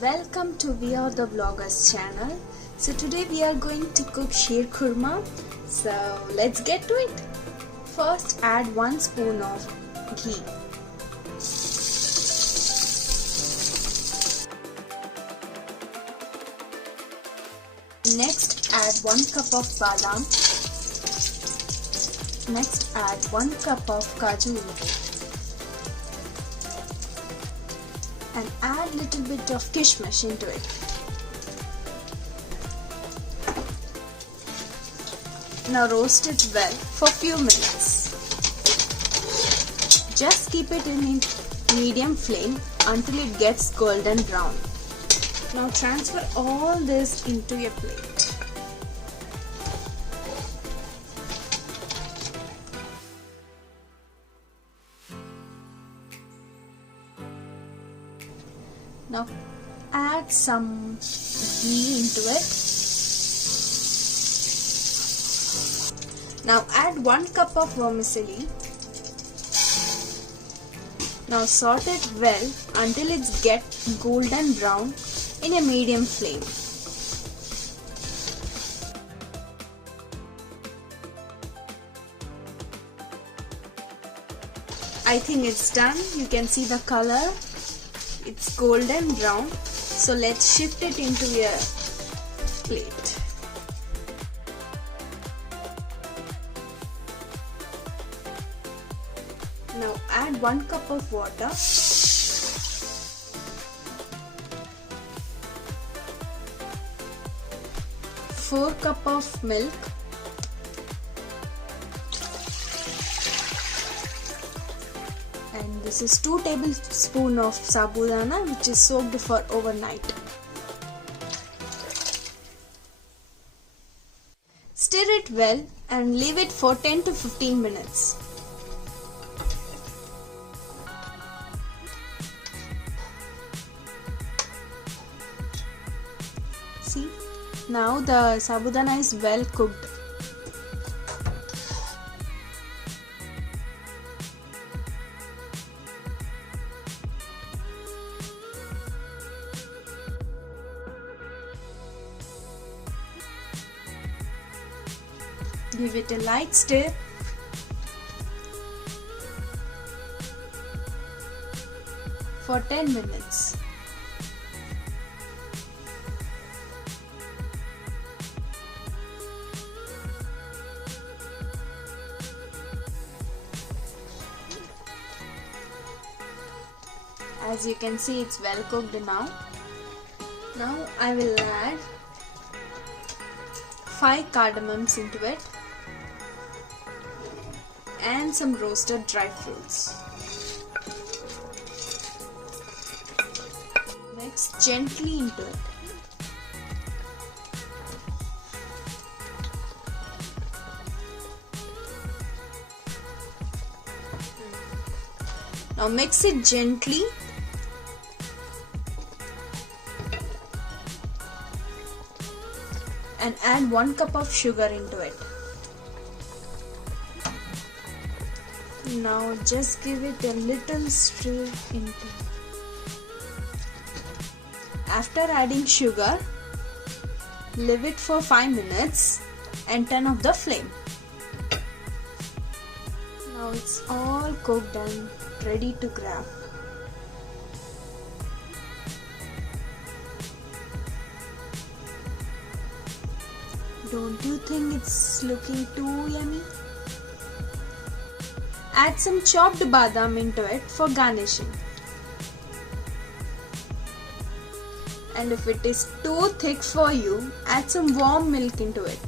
Welcome to We Are the Vloggers channel. So today we are going to cook sheer kurma. So let's get to it. First add 1 spoon of ghee. Next add 1 cup of badam. Next add 1 cup of kaju. And add little bit of kishmish into it. Now roast it well for few minutes. Just keep it in medium flame until it gets golden brown. Now transfer all this into a plate. Now add some ghee into it. Now add 1 cup of vermicelli. Now saute it well until it gets golden brown in a medium flame. I think it's done. You can see the color. It's golden brown, so let's shift it into a plate. Now add 1 cup of water. 4 cup of milk. And this is 2 tablespoons of sabudana, which is soaked for overnight. Stir it well and leave it for 10 to 15 minutes. See, now the sabudana is well cooked. Give it a light stir. For 10 minutes. As you can see, it's well cooked now. Now I will add 5 cardamoms into it and some roasted dry fruits. Mix gently into it. Now mix it gently. And add 1 cup of sugar into it. Now just give it a little stir into. After adding sugar, leave it for 5 minutes and turn off the flame. Now it's all cooked and ready to grab. Don't you think it's looking too yummy? Add some chopped badam into it for garnishing. And if it is too thick for you, add some warm milk into it.